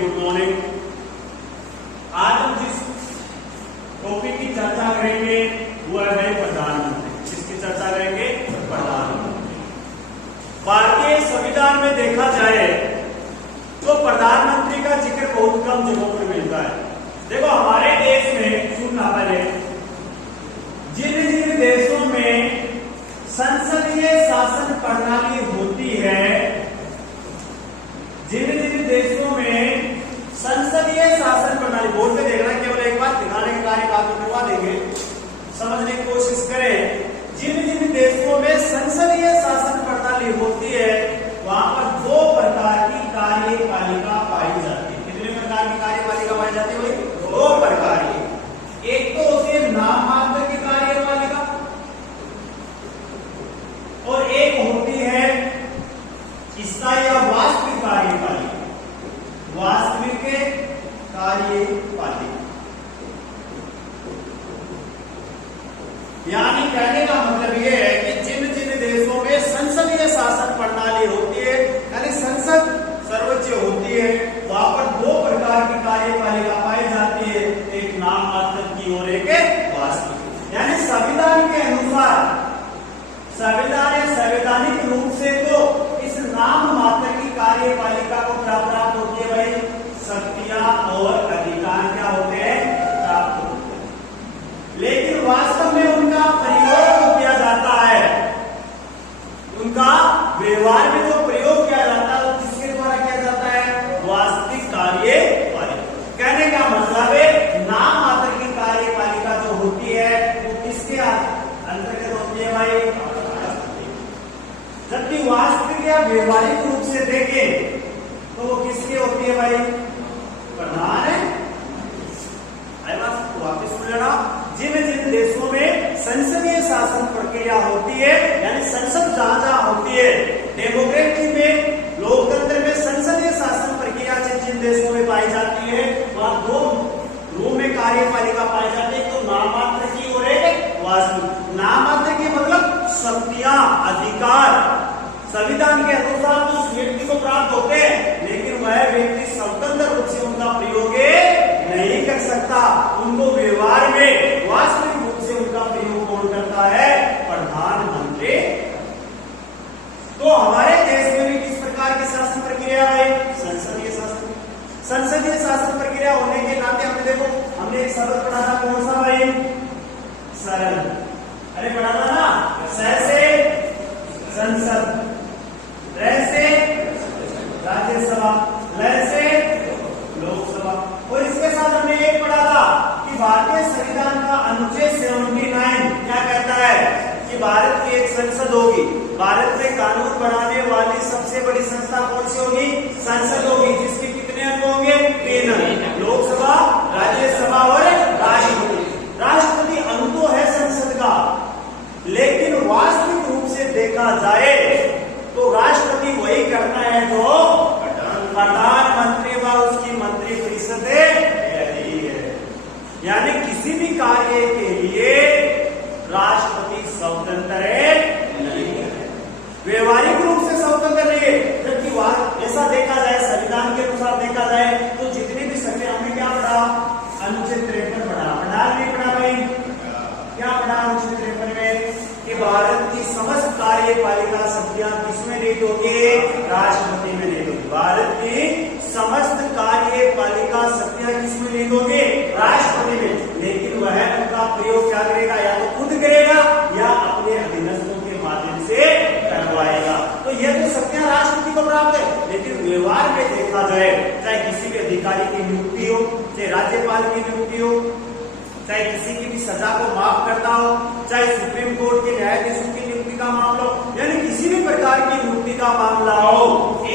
Good morning. आज हम जिस टॉपिक की चर्चा करेंगे वो है भाई प्रधानमंत्री। किसकी चर्चा करेंगे? प्रधानमंत्री। भारतीय संविधान में देखा जाए तो प्रधानमंत्री का जिक्र बहुत कम जगहों पर मिलता है। देखो हमारे देश में सुनना पहले, जिन जिन देशों में संसदीय शासन प्रणाली होती है, जिन जिन देशों में संसदीय शासन प्रणाली, बोर्ड पे देखना, केवल एक बार दिखाने के कार्य बात करवा देंगे, समझने की कोशिश करें। जिन जिन देशों में संसदीय शासन प्रणाली होती है वहां पर दो प्रकार की कार्यपालिका पाई जाती है। कितने प्रकार की कार्यपालिका पाई जाती है? दो प्रकार की। एक तो होती है नाम मात्र की कार्यपालिका और एक होती है स्थायी या वास्तविक कार्यपालिका। वास्तविक कार्यपालिका यानी कहने का मतलब यह है कि जिन जिन देशों में संसदीय शासन प्रणाली होती है यानी संसद सर्वोच्च होती है वहां पर दो प्रकार की कार्यपालिका पाई जाती है, एक नाम मात्र की और एक वास्तविक। यानी संविधान के अनुसार संवैधानिक रूप से तो इस नाम मात्र की कार्यपालिका को प्राप्त होती है भाई शक्तियां और अधिकार क्या होते हैं? प्राप्त होते हैं। लेकिन वास्तव में उनका प्रयोग किया जाता है, उनका व्यवहार में जो प्रयोग किया जाता है वो किसके द्वारा किया जाता है? वास्तविक कार्यपालिका। कहने का मतलब है नाम मात्र की कार्यपालिका जो होती है वो किसके अंतर्गत होती है भाई? जबकि वास्तविक या व्यवहारिक रूप से देखें तो वो किसकी होती है भाई? प्रधान है। वापिस सुन लेना, जिन जिन देशों में संसदीय शासन प्रक्रिया होती है यानी संसद जहां जहां होती है, डेमोक्रेसी में, लोकतंत्र में संसदीय शासन प्रक्रिया जिन देशों में पाई जाती है वहां दो रूप में कार्यपालिका पाई जाती है, तो नाम मात्र की और एक वास्तविक। नाम मात्र की मतलब शक्तियां, अधिकार संविधान के अनुसार तो उस व्यक्ति को प्राप्त होते हैं, लेकिन वह व्यक्ति स्वतंत्र रूप से उनका प्रयोग नहीं कर सकता। उनको व्यवहार में वास्तविक रूप से उनका प्रयोग कौन करता है? प्रधानमंत्री। तो हमारे देश में भी किस प्रकार की शासन प्रक्रिया है? संसदीय शासन। संसदीय शासन प्रक्रिया होने के नाते हमने देखो, हमने एक शब्द पढ़ा था, कौन सा भाई? सरल। अरे पढ़ा था ना, स से संसद, र से राज्यसभा, ल से लोकसभा। और इसके साथ हमने एक पढ़ा था कि भारतीय संविधान का अनुच्छेद 79 क्या कहता है कि भारत की एक संसद होगी। भारत में कानून बनाने वाली सबसे बड़ी संस्था कौन सी होगी? संसद होगी, जिसके कितने अंग होंगे? 3 अंग, लोकसभा, राज्यसभा और राष्ट्रपति। राष्ट्रपति अंग तो है संसद का, लेकिन वास्तविक रूप से देखा जाए तो राष्ट्रपति वही करता है जो प्रधानमंत्री व उसकी मंत्रिपरिषद है। यानी किसी भी कार्य के लिए राष्ट्रपति स्वतंत्र नहीं है, व्यवहारिक रूप से स्वतंत्र नहीं है। जबकि ऐसा देखा जाए, संविधान के अनुसार देखा जाए तो जितनी भी शक्तियां, हमने क्या पढ़ा? अनुच्छेद 53 पढ़ा, पढ़ा नहीं पढ़ा भाई? क्या पढ़ा अनुच्छेद 53 में? कि भारत की समस्त कार्यपालिका शक्तियां किसमें नीत होगी? राष्ट्रपति में नीत होगी। भारत की समस्त कार्यपालिका शक्तियां किसमें नीत होगी? राष्ट्रपति में। लेकिन वह उनका प्रयोग क्या करेगा? या तो खुद करेगा या अपने अधीनस्थों के माध्यम से करवाएगा। तो यह तो शक्तियां राष्ट्रपति को प्राप्त है, लेकिन व्यवहार में देखा जाए, चाहे किसी भी अधिकारी की नियुक्ति हो, चाहे राज्यपाल की नियुक्ति हो, चाहे किसी की भी सजा को माफ करता हो, चाहे सुप्रीम कोर्ट के न्यायाधीशों की नियुक्ति का मामला हो, यानी किसी भी प्रकार की नियुक्ति का मामला हो,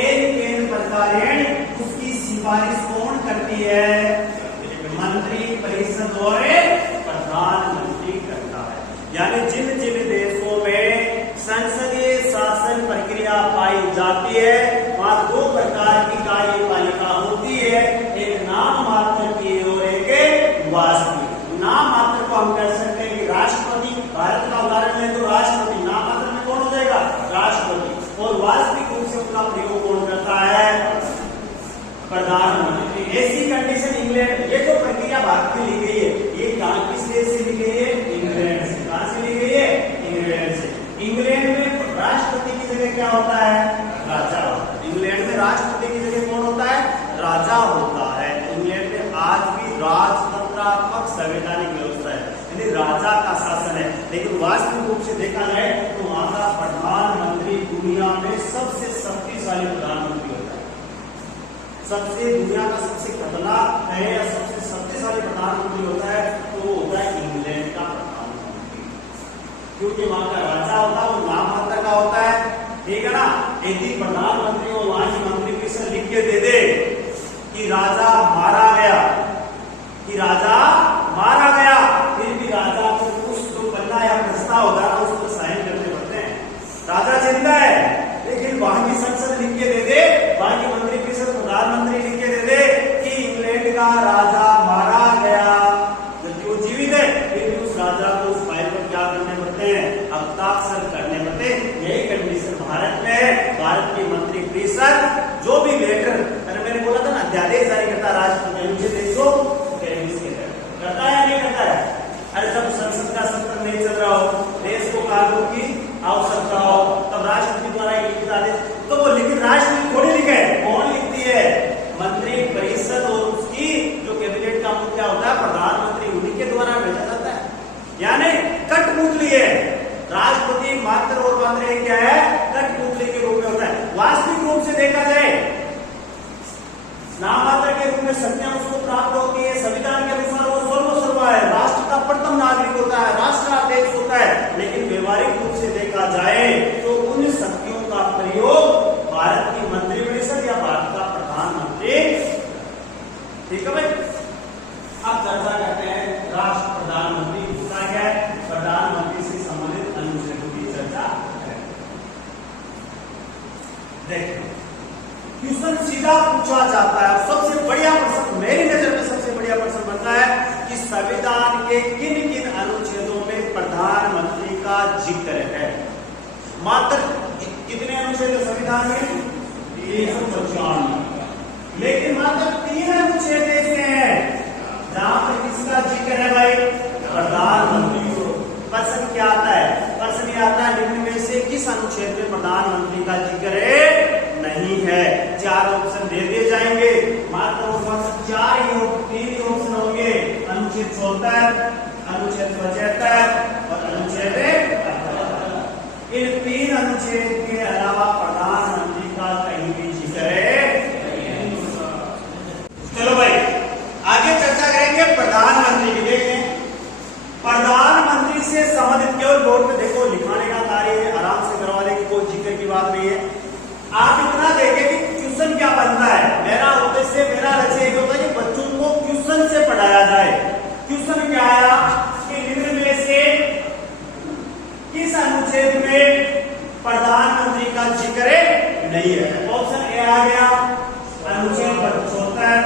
एक प्रकार उसकी सिफारिश कौन करती है? मंत्री परिषद और प्रधानमंत्री करता है। यानी जिन जिन देशों में संसदीय शासन प्रक्रिया पाई जाती है वहां दो प्रकार की कार्यपालिका होती है, एक नाम मात्र की और एक वास्तविक। नाम मात्र को हम कह सकते हैं कि राष्ट्रपति, भारत का उदाहरण है तो राष्ट्रपति नाम मात्र में कौन हो जाएगा? राष्ट्रपति। और वास्तविक रूप से उनका प्रयोग कौन करता है? प्रधानमंत्री। ऐसी कंडीशन इंग्लैंड, ये जो प्रक्रिया भारत में ली गई है, ये कहां किस देश से ली गई है? इंग्लैंड से। कहां से ली गई है? इंग्लैंड से। इंग्लैंड में राष्ट्रपति की जगह क्या होता है? राजा होता है। इंग्लैंड में राष्ट्रपति की जगह कौन होता है? राजा होता है। इंग्लैंड में आज भी राजतंत्रात्मक संवैधानिक व्यवस्था है, यानी राजा का शासन है। लेकिन वास्तविक रूप से देखा जाए तो वहां का प्रधानमंत्री दुनिया में सबसे शक्तिशाली प्रधानमंत्री होता है। सबसे दुनिया का सबसे खतरनाक है या सबसे शक्तिशाली प्रधानमंत्री होता है तो वो होता है इंग्लैंड का प्रधानमंत्री, क्योंकि वहां का राजा होता है, वो नाम मात्र का होता है, ठीक है ना। यदि प्रधानमंत्री को वहां की मंत्रिपरिषद लिख के दे दे कि राजा मारा गया, कि राजा मारा गया, फिर भी राजा को उस जो पन्ना या प्रस्ताव होता है उस पर साइन करने पड़ते हैं। राजा जिंदा है लेकिन वहां की संसद लिख के दे दे, वहां की मंत्रिपरिषद प्रधानमंत्री लिख के दे दे कि इंग्लैंड का राजा मारा गया, जबकि वो जीवित है, फिर भी उस राजा को उस फाइल पर क्या करने पड़ते हैं? हस्ताक्षर करने पड़ते हैं। यही कंडीशन भारत में है। भारत की मंत्रिपरिषद जो भी लेटर, मैंने बोला था ना, अध्यादेश जारी करता है राष्ट्रपति, मुझे देखो करता है या नहीं करता है? अरे जब संसद का सत्र नहीं चल रहा हो, देश को कानून की आवश्यकता हो, तब राष्ट्रपति द्वारा एक लिखित आदेश, तो वो लिखित राष्ट्रपति थोड़ी लिखे, कौन लिखती है? मंत्रिपरिषद, और उसकी जो कैबिनेट का मुखिया होता है प्रधानमंत्री, उन्हीं के द्वारा भेजा जाता है। यानी कठपुतली है राष्ट्रपति, मात्र और मात्र क्या है? कठपुतली के रूप में होता है। वास्तविक रूप से देखा जाए नाम मात्र के रूप में शक्तियां उसको प्राप्त होती है। संविधान के अनुसार वो सर्वोच्च है, राष्ट्र का प्रथम नागरिक होता है, राष्ट्राध्यक्ष होता है। लेकिन व्यवहारिक रूप से देखा जाए तो उन शक्तियों का प्रयोग भारत की मंत्रिपरिषद या भारत का प्रधानमंत्री, ठीक है भाई। अब चर्चा करते हैं राष्ट्र प्रधानमंत्री होता क्या है, प्रधानमंत्री से संबंधित अनुच्छेदों की चर्चा है। देखो क्वेश्चन सीधा पूछा जाता है। सबसे बढ़िया प्रश्न मेरी नजर में सबसे बढ़िया प्रश्न बनता है कि संविधान के किन किन अनुच्छेदों में प्रधानमंत्री का जिक्र है। मात्र कितने अनुच्छेद है संविधान में? 395, लेकिन मात्र 3 अनुच्छेद ऐसे हैं जहां पर किसका जिक्र है भाई? प्रधानमंत्री को। प्रश्न क्या आता है? प्रश्न ये आता है निम्न में से किस अनुच्छेद में प्रधानमंत्री का जिक्र है? नहीं है। 4 ऑप्शन दे दिए जाएंगे, मात्र और मात्र 3 ही ऑप्शन होंगे। अनुच्छेद 74, अनुच्छेद 75 और अनुच्छेद 78। इन 3 अनुच्छेद के अलावा प्रधानमंत्री का कहीं भी जिक्र है। चलो भाई आगे चर्चा करेंगे प्रधानमंत्री की। देखें प्रधानमंत्री से संबंधित, केवल बोर्ड पे देखो लिखाने का कार्य है, आराम से करवा देंगे, कोई जिक्र की बात नहीं है। आप इतना देखें कि क्वेश्चन क्या बनता है। मेरा उद्देश्य, मेरा लक्ष्य एक होता है कि बच्चों को क्वेश्चन से पढ़ाया जाए। क्वेश्चन क्या आया कि निम्न में से किस अनुच्छेद में प्रधानमंत्री का जिक्र नहीं है? ऑप्शन ए आ गया अनुच्छेद 74,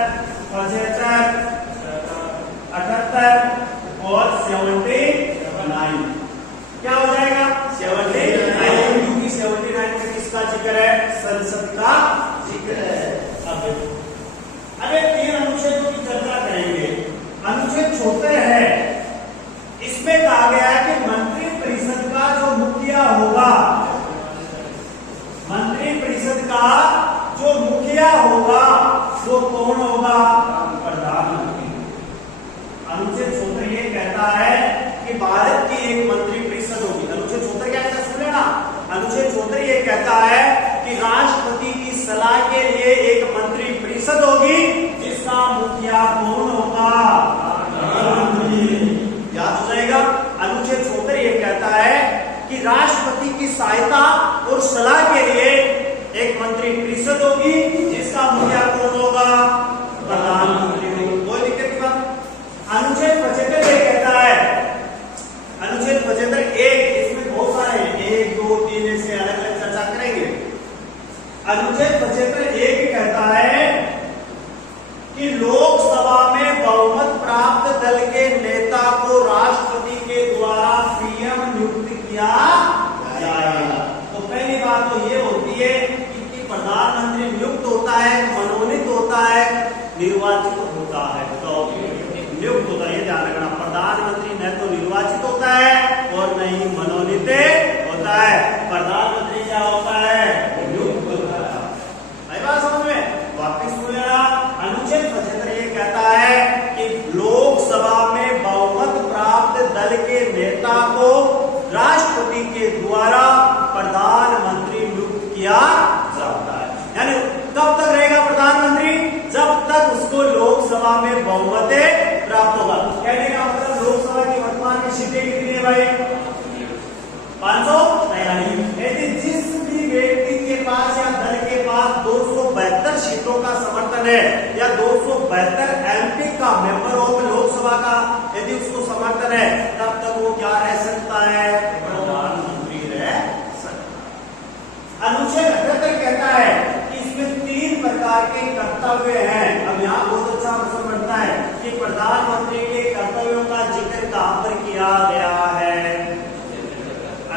75, 78 और 79। क्या हो जाएगा? 79, क्योंकि 79 में किसका जिक्र है? संसद का जिक्र है। अब 3 अनुच्छेदों की चर्चा करेंगे। अनुच्छेद 74 है, इसमें कहा गया है कि मंत्रिपरिषद का जो मुखिया होगा, मंत्रिपरिषद का जो मुखिया होगा वो कौन होगा? प्रधानमंत्री। अनुच्छेद 74 ये कहता है कि भारत की एक मंत्रिपरिषद होगी। अनुच्छेद 74 क्या कहता है? सुन लेना, अनुच्छेद 74 ये कहता है कि राष्ट्रपति की सलाह के लिए एक मंत्रिपरिषद होगी जिसका मुखिया कौन होगा? याद हो जाएगा। अनुच्छेद 74 ये कहता है कि राष्ट्रपति की सहायता और सलाह के लिए एक मंत्रिपरिषद होगी जिसका मुखिया कौन होगा? प्रधानमंत्री होगा। कोई दिक्कत की बात? अनुच्छेद 75 ये कहता है, अनुच्छेद 75 इसमें बहुत सारे 1, 2, 3 से अलग अलग चर्चा करेंगे। अनुच्छेद 75 कहता है कि लोकसभा में बहुमत प्राप्त दल के नेता को राष्ट्रपति के द्वारा पीएम नियुक्त किया जाएगा। तो पहली बात तो ये होती है कि प्रधानमंत्री नियुक्त होता है, मनोनीत होता होता है? निर्वाचित होता है। तो नियुक्त होता है, ये ध्यान रखना। प्रधानमंत्री न तो निर्वाचित होता है और न ही मनोनीत होता है। प्रधानमंत्री क्या होता है? नियुक्त होता है। आई बात समझ में? वापिस सुन लेना। अनुच्छेद 75 ये कहता है कि लोकसभा में बहुमत प्राप्त दल के नेता को राष्ट्रपति के द्वारा प्रधानमंत्री नियुक्त किया जाता है। यानी कब तक रहेगा प्रधानमंत्री? जब तक उसको लोकसभा में बहुमत प्राप्त होगा। कहने का मतलब लोकसभा की वर्तमान में सीटें कितनी है भाई? 500 नहीं। यदि जिस भी व्यक्ति के पास या दल के पास 272 सीटों का समर्थन है या 272 एमपी का मेंबर ऑफ लोकसभा का यदि उसको समर्थन है, तब तक वो क्या रह सकता है? प्रधानमंत्री रह सकता। अनुच्छेद 78 कहता है कि इसमें 3 प्रकार के कर्तव्य हैं। अब यहाँ बहुत अच्छा प्रश्न बनता है कि प्रधानमंत्री के कर्तव्यों का जिक्र कहां पर किया गया है?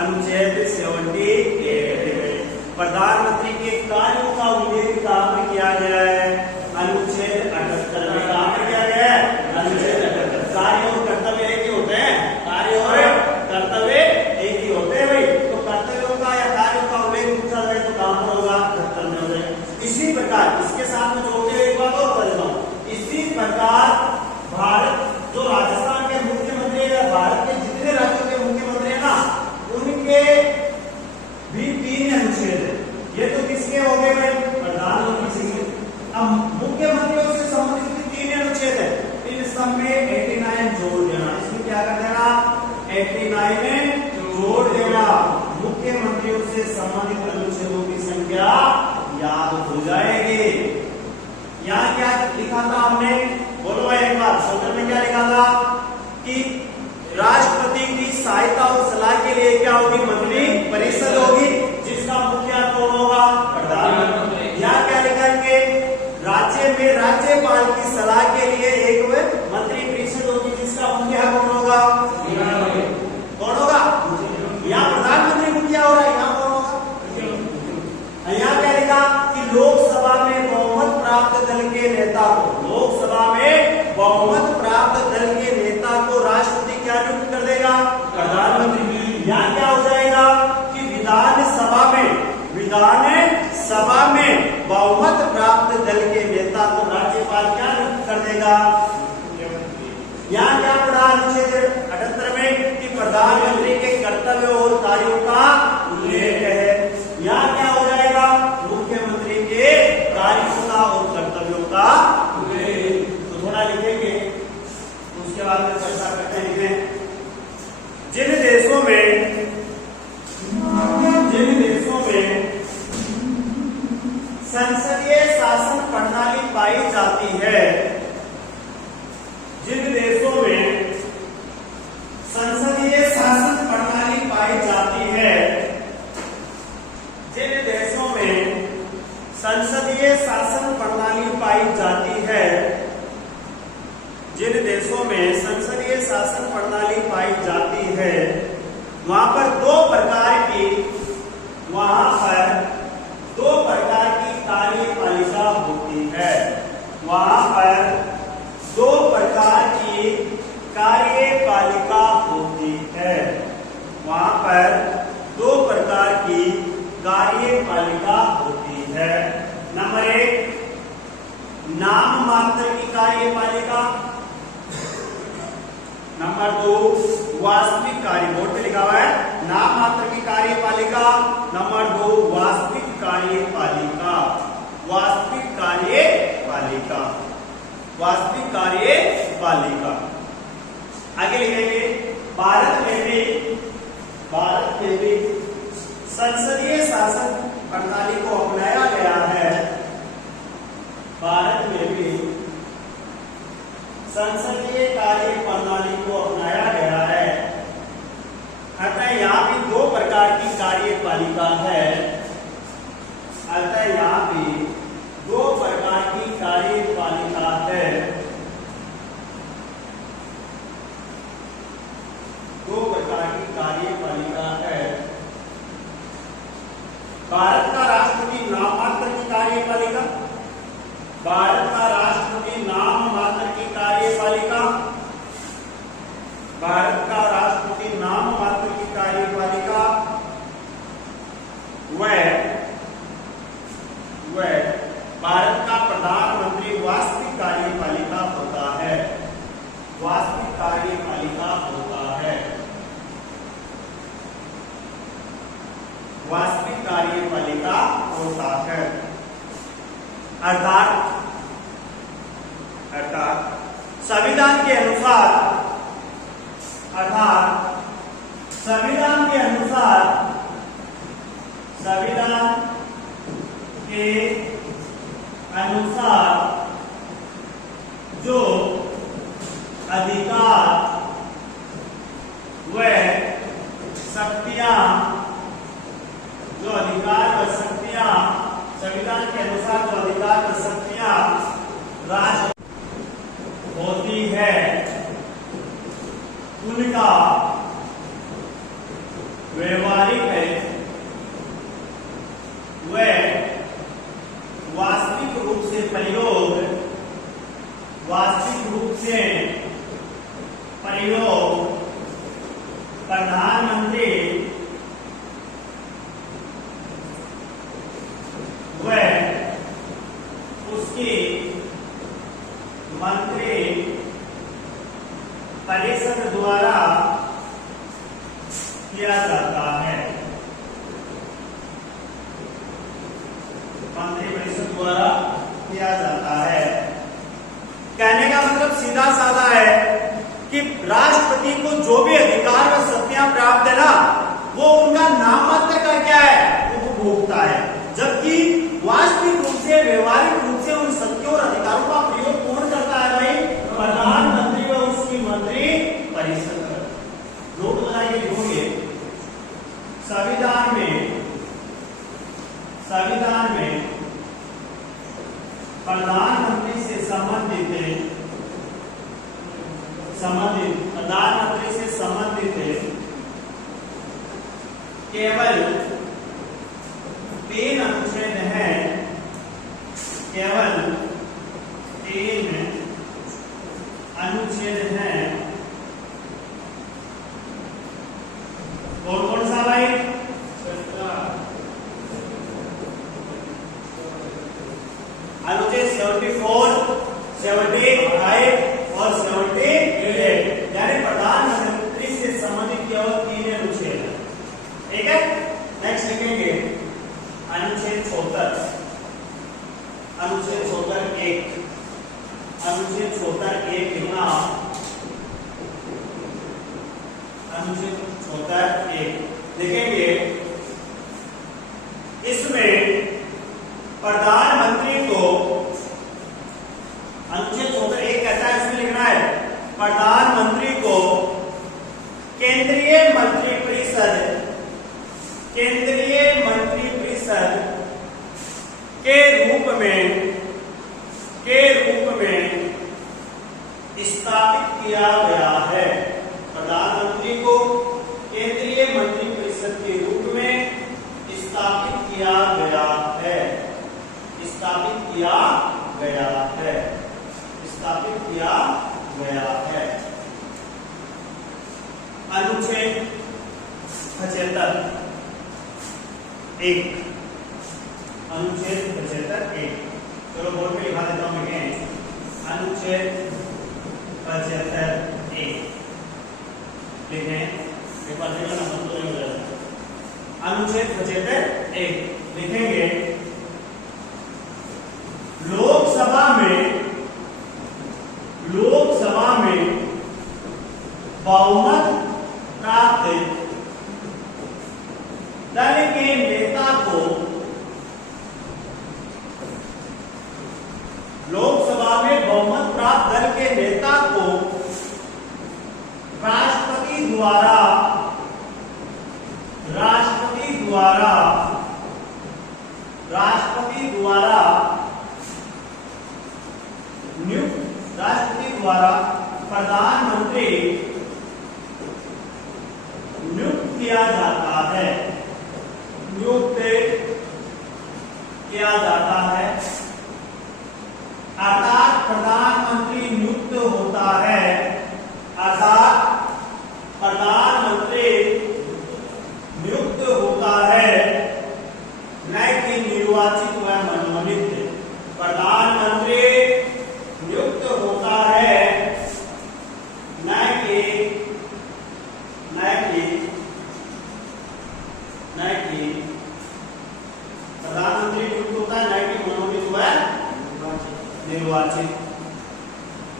अनुच्छेद 78 में। प्रधानमंत्री के कार्यों का उल्लेख कहां पर किया गया है? अनुच्छेद 78 में। कहां पर किया गया है? अनुच्छेद 78। कार्य और कर्तव्य एक ही होते हैं। कार्य और कर्तव्य एक ही होते हैं भाई। तो कर्तव्यों का या कार्यों का उल्लेख पूछा जाए तो कहां पर होगा? 78 में होगा। इसी प्रकार इसके साथ में जोड़ के एक बात और कर देता हूं। इसी प्रकार भारत जो राजस्थान के मुख्यमंत्री या भारत के जितने राज्यों के मुख्यमंत्री है ना, उनके भी 3 अनुच्छेद है। ये तो किसके हो गए भाई? प्रधानमंत्री से। अब मुख्यमंत्रियों से संबंधित 3 अनुच्छेद है। इन सब में 89 जोड़ देना। इसमें क्या कर देना? 89 में जोड़ देना। मुख्यमंत्रियों से संबंधित अनुच्छेदों की संख्या याद हो जाएगी। यहाँ क्या लिखा था हमने? बोलो भाई एक बार। सूत्र में क्या लिखा था कि राष्ट्रपति की सहायता और सलाह के लिए क्या होगी? मंत्री परिषद होगी, जिसका मुखिया कौन होगा? प्रधानमंत्री। यहाँ क्या लिखेंगे? राज्य में राज्यपाल की सलाह के लिए एक मंत्री परिषद होगी, जिसका मुखिया कौन होगा? कौन होगा? यहाँ प्रधानमंत्री मुखिया हो रहा है, यहाँ कौन होगा? यहाँ क्या लिखा कि लोकसभा में बहुमत प्राप्त दल के नेता को, लोकसभा में बहुमत प्राप्त दल के नेता को राष्ट्रपति क्या नियुक्त कर देगा? प्रधानमंत्री। यहाँ क्या हो जाएगा कि विधानसभा में बहुमत प्राप्त दल के नेता को राज्यपाल क्या नियुक्त कर देगा? यहाँ क्या पढ़ा अनुच्छेद 78 में कि प्रधानमंत्री के कर्तव्य और कार्यों का उल्लेख है। यहाँ क्या हो जाएगा? मुख्यमंत्री के कार्यों का और कर्तव्यों का उल्लेख। तो थोड़ा लिखेंगे, उसके बाद में चर्चा करते हैं। जिन देशों में संसदीय शासन प्रणाली पाई जाती है, जिन देशों में संसदीय शासन प्रणाली पाई जाती है, जिन देशों में संसदीय शासन प्रणाली पाई जाती है, जिन देशों में संसदीय शासन प्रणाली पाई जाती है, वहां पर दो प्रकार की कार्यपालिका होती है। वहां पर 2 प्रकार की कार्यपालिका होती है। वहां पर 2 प्रकार की कार्यपालिका होती है। नंबर 1 नाम मात्र की कार्यपालिका। नंबर 2 वास्तविक कार्य। बोर्ड पे लिखा हुआ है नाम मात्र की कार्यपालिका। नंबर 2 वास्तविक कार्यपालिका। वास्तविक कार्यपालिका। वास्तविक कार्यपालिका। आगे लिखेंगे भारत में भी संसदीय शासन प्रणाली को अपनाया गया है। भारत में भी संसदीय कार्य प्रणाली को अपनाया गया है। अतः यहाँ भी 2 प्रकार की कार्यपालिका है। अतः यहाँ भी 2 प्रकार की कार्यपालिका है। 2 प्रकार की कार्यपालिका है। भारत का राष्ट्रपति नाममात्र की कार्यपालिका। भारत का वास्तविक कार्यपालिका होता है, वास्तविक कार्यपालिका होता है, वास्तविक कार्यपालिका होता है। अर्थात संविधान के अनुसार, अर्थात संविधान के अनुसार, संविधान के अनुसार जो अधिकार व शक्तियां, जो अधिकार व शक्तियां, संविधान के अनुसार जो अधिकार व शक्तियां राष्ट्र होती है उनका व्यवहारिक व वास्तविक रूप से प्रयोग, वास्तविक रूप से प्रयोग प्रधानमंत्री व उसकी मंत्री परिषद द्वारा किया जाता है, मंत्री परिषद द्वारा किया जाता है। कहने का मतलब सीधा साधा है कि राष्ट्रपति को जो भी अधिकार व शक्तियां प्राप्त है ना, वो उनका नाम मात्र का क्या है, उपभोक्ता है। जबकि वास्तविक रूप से, व्यवहारिक रूप से उन शक्तियों और अधिकारों का प्रयोग कौन करता है भाई? प्रधानमंत्री व उसकी मंत्री परिषद। नोट बनाइए, लिखोगे संविधान में, संविधान में प्रधानमंत्री से संबंधित प्रधानमंत्री से संबंधित केवल 3 अनुच्छेद हैं, केवल 3 अनुच्छेद हैं। कौन कौन सा भाई? अनुच्छेद 74, 75 और 78, यानी प्रधानमंत्री से संबंधित केवल 3 अनुच्छेद। ठीक है, नेक्स्ट लिखेंगे अनुच्छेद 74, अनुच्छेद 74(1), अनुच्छेद 74(1) लिखना, अनुच्छेद 74(1) लिखेंगे। इसमें प्रधानमंत्री को, अनुच्छेद 74(1) कहता है, इसमें लिखना है प्रधानमंत्री को केंद्रीय मंत्री परिषद, केंद्रीय मंत्री परिषद के रूप में स्थापित किया गया है। प्रधानमंत्री को केंद्रीय मंत्री परिषद के रूप में स्थापित किया गया है, स्थापित किया गया है, स्थापित किया गया है। अनुच्छेद 75(1), अनुच्छेद 75(1), चलो बोर्ड पे लिखा देता हूं, लिखें अनुच्छेद 75(1) लिखें, एक बार देखो ना, मतलब नहीं हो जाएगा। अनुच्छेद 75(1) लिखेंगे, लोकसभा में बहुमत प्राप्त दल के नेता को, लोकसभा में बहुमत प्राप्त दल के नेता को राष्ट्रपति द्वारा प्रधानमंत्री नियुक्त किया जाता है, नियुक्त किया जाता है। अर्थात प्रधानमंत्री नियुक्त होता है, अर्थात प्रधानमंत्री नियुक्त होता है, न कि निर्वाचित व मनोनीत। प्रधानमंत्री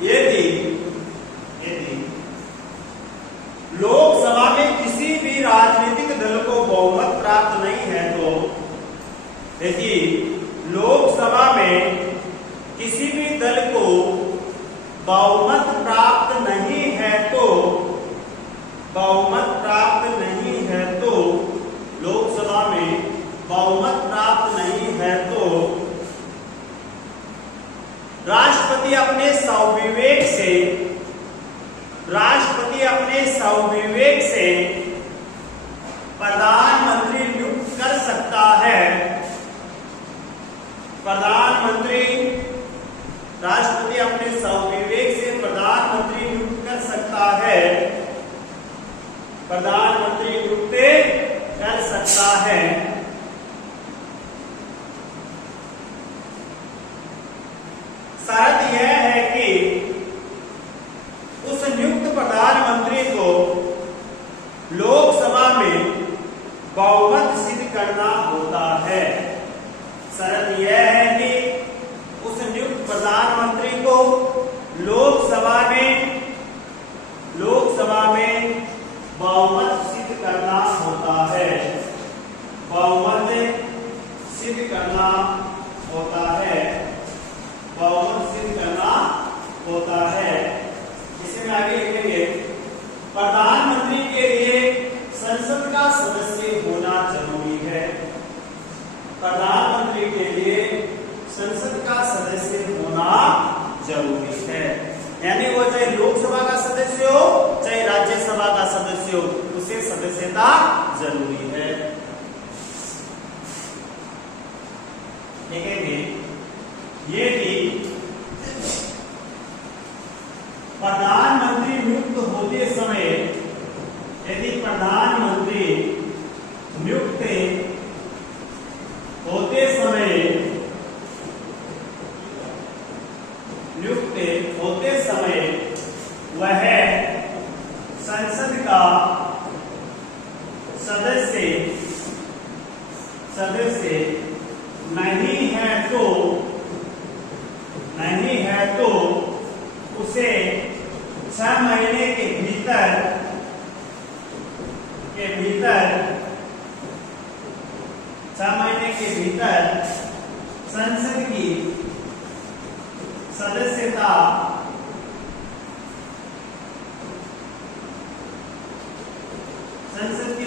यदि लोकसभा में किसी भी राजनीतिक दल को बहुमत प्राप्त नहीं है तो, यदि लोकसभा में किसी भी दल को बहुमत प्राप्त नहीं है तो, बहुमत प्राप्त नहीं है तो, लोकसभा में बहुमत प्राप्त नहीं है तो राष्ट्रपति अपने स्वविवेक से, राष्ट्रपति अपने स्वविवेक से प्रधानमंत्री नियुक्त कर सकता है, प्रधानमंत्री, राष्ट्रपति अपने स्वविवेक से प्रधानमंत्री नियुक्त कर सकता है, प्रधानमंत्री नियुक्त कर सकता है। शर्त यह है कि उस नियुक्त प्रधानमंत्री को लोकसभा में बहुमत सिद्ध करना होता है। शर्त यह है कि उस नियुक्त प्रधानमंत्री को लोकसभा में बहुमत सिद्ध करना होता है, बहुमत सिद्ध करना होता है, बहुमत सिद्ध करना होता है। इसे में आगे लिखेंगे, प्रधानमंत्री के लिए संसद का सदस्य होना जरूरी है, प्रधानमंत्री के लिए संसद का सदस्य होना जरूरी है। यानी वो चाहे लोकसभा का सदस्य हो चाहे राज्यसभा का सदस्य हो, उसे सदस्यता जरूरी है। देखेंगे यदि प्रधानमंत्री नियुक्त होते समय, यदि प्रधानमंत्री नियुक्त होते समय, वह संसद का सदस्य नहीं है तो उसे 6 महीने के भीतर 6 महीने के भीतर संसद की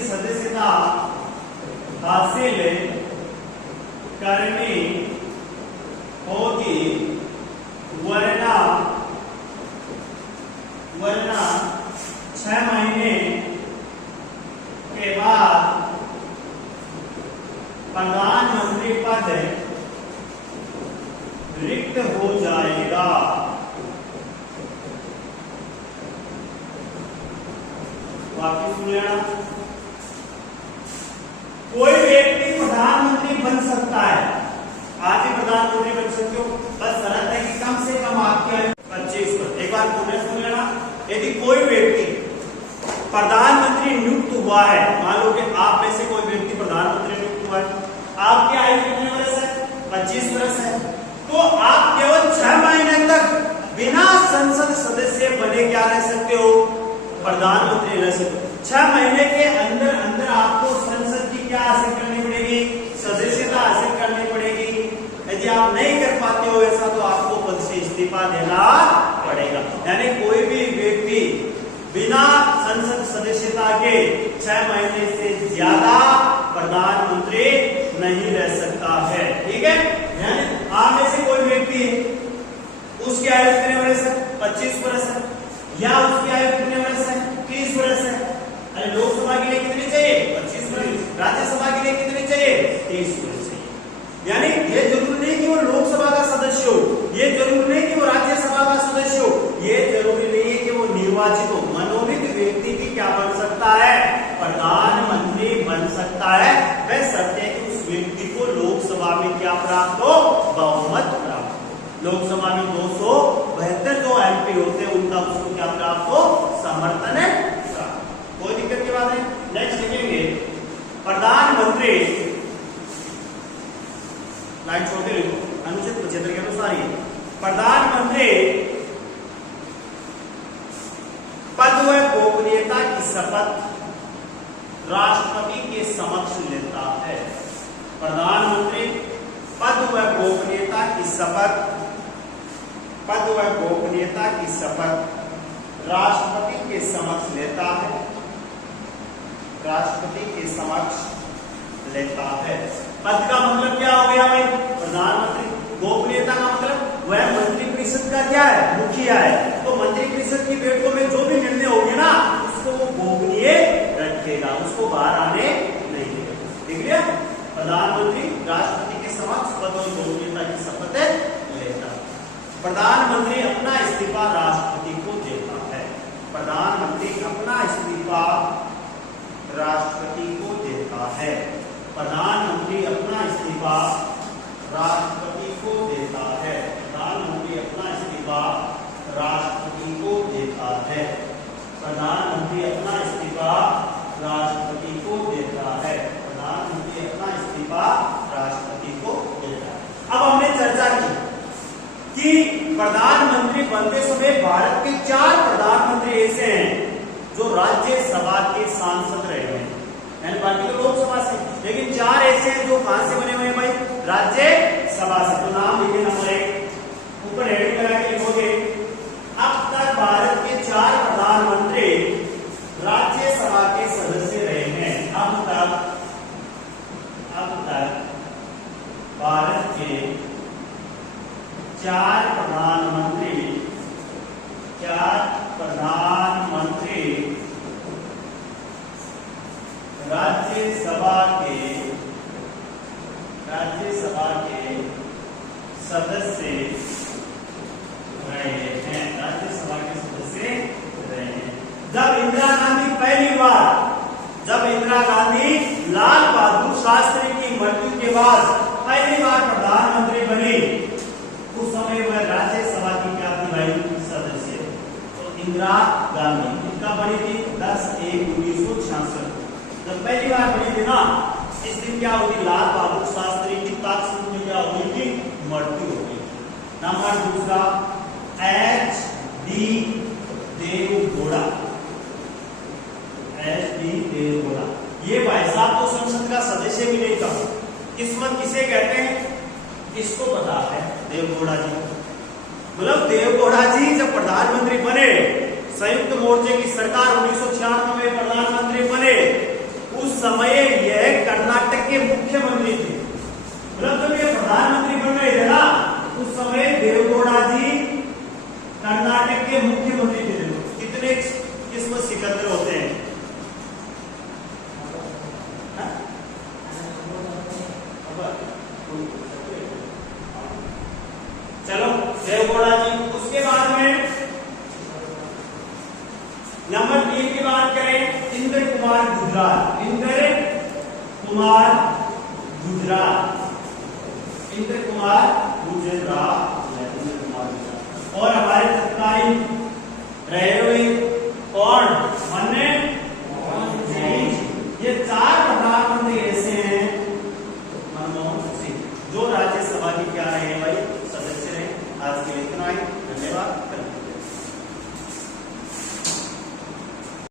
सदस्यता हासिल करनी होगी, वरना 6 महीने के बाद प्रधानमंत्री पद रिक्त हो जाएगा। वापस सुन लेना, कोई व्यक्ति प्रधानमंत्री बन सकता है, आज ही प्रधानमंत्री बन सकते हो, बस शर्त है कि कम से कम आपकी आयु 25 पर। एक बार पुनः सुन लेना, यदि कोई व्यक्ति प्रधानमंत्री नियुक्त हुआ है, मान लो कि आप में से कोई व्यक्ति प्रधानमंत्री नियुक्त हुआ है, आपकी आयु कितने वर्ष है? 25 वर्ष है, तो आप केवल 6 महीने तक बिना संसद सदस्य बने क्या रह सकते हो? प्रधानमंत्री रह सकते हो। 6 महीने के अंदर अंदर आपको संसद की क्या हासिल करनी पड़ेगी? सदस्यता हासिल करनी पड़ेगी। यदि आप नहीं कर पाते हो ऐसा तो आपको पद से इस्तीफा देना पड़ेगा। यानी कोई भी व्यक्ति बिना संसद सदस्यता के 6 महीने से ज्यादा प्रधानमंत्री नहीं रह सकता है। ठीक है, यानी आप में से कोई व्यक्ति उसकी आयु कितने वर्ष है? 25 वर्ष है, या उसकी आयु कितने वर्ष है? 30 वर्ष है। अरे लोकसभा के लिए कितने चाहिए? 25 वर्ष। राज्यसभा के लिए कितने चाहिए? 30 वर्ष चाहिए। यानी ये जरूरी नहीं कि वो लोकसभा का सदस्य हो, ये जरूरी नहीं कि वो राज्यसभा का सदस्य हो, ये जरूरी नहीं है कि वो निर्वाचित हो। मनोनीत व्यक्ति भी क्या बन सकता है? प्रधानमंत्री बन सकता है। वह शर्त है कि उस व्यक्ति को लोकसभा में क्या प्राप्त हो? बहुमत प्राप्त हो। लोकसभा में 272 जो एमपी होते हैं उनका उसको क्या प्राप्त हो? समर्थन है। कोई दिक्कत की बात नहीं। नेक्स्ट लिखेंगे, प्रधानमंत्री, लाइन छोटे लिखो, अनुच्छेद 75 के अनुसार ही प्रधानमंत्री गोपनीयता की शपथ राष्ट्रपति के समक्ष लेता है, राष्ट्रपति के समक्ष लेता है। पद का मतलब क्या हो गया भाई? प्रधानमंत्री। गोपनीयता का मतलब वह मंत्री परिषद का क्या है? मुखिया है। तो मंत्री परिषद की बैठकों में जो भी निर्णय होंगे ना, उसको वो गोपनीय रखेगा, उसको बाहर आने नहीं देगा। ठीक है? प्रधानमंत्री राष्ट्रपति के समक्ष पद और गोपनीयता की शपथ लेता है। प्रधानमंत्री अपना इस्तीफा राष्ट्रपति को देता है। प्रधानमंत्री अपना इस्तीफा राष्ट्रपति को देता है। प्रधानमंत्री अपना इस्तीफा राष्ट्रपति को देता है। प्रधानमंत्री अपना इस्तीफा राष्ट्रपति को देता है। प्रधानमंत्री अपना इस्तीफा राष्ट्रपति को देता है। प्रधानमंत्री अपना इस्तीफा राष्ट्रपति को देता है। अब हमने चर्चा की कि प्रधानमंत्री बनते समय भारत के 4 प्रधानमंत्री ऐसे हैं जो राज्यसभा के सांसद रहे हैं, यानी बाकी तो लोकसभा से, लेकिन 4 ऐसे हैं जो कहां से बने हुए हैं भाई? राज्यसभा से। तो नाम लिखे नंबर 1, ऊपर हेडिंग लगा के लिखोगे, अब तक भारत के 4 प्रधानमंत्री राज्यसभा के सदस्य रहे हैं। अब तक भारत के 4 प्रधानमंत्री राज्यसभा के सदस्य रहे हैं। राज्यसभा के सदस्य रहे हैं। जब इंदिरा गांधी लाल बहादुर शास्त्री की मृत्यु के बाद पहली बार प्रधानमंत्री बनी, उस समय वह राज्यसभा की क्या थी भाई? सदस्य। तो इंदिरा गांधी इनका बनी थी 10/1/1966। जब पहली बार बनी थी ना, इस दिन क्या होगी? लाल बहादुर शास्त्री की ताकसूर में क्या हुई थी? मृत्यु हो गई। Number 2 H.D. देवगौड़ा। ये भाई साहब तो संसद का सदस्य भी नहीं था। किस्मत किसे कहते हैं? किसको पता है? देवगौड़ा जी। मतलब देवगौड़ा जी जब प्रधानमंत्री बने, संयुक्त मोर्चे की सरकार 1996 में प्रधानमंत्री बने, उस समय यह कर्नाटक के मुख्यमंत्री थे। मतलब जब ये प्रधानमंत्री बन रहे थे ना, उस समय देवगौड़ा जी कर्नाटक के मुख्यमंत्री थे। कितने किस्मत सिकंदर होते हैं? चलो देवगौड़ा जी। उसके बाद में नंबर 3 की बात करें, इंद्र कुमार गुजराल। इंद्र कुमार गुजराल। और हमारे तत्कालीन रहे हुए कौन? मनमोहन सिंह। ये 4 प्रधानमंत्री ऐसे हैं, मनमोहन सिंह, जो राज्यसभा की क्या रहे हैं भाई? सदस्य रहे। आज के लिए इतना ही। धन्यवाद।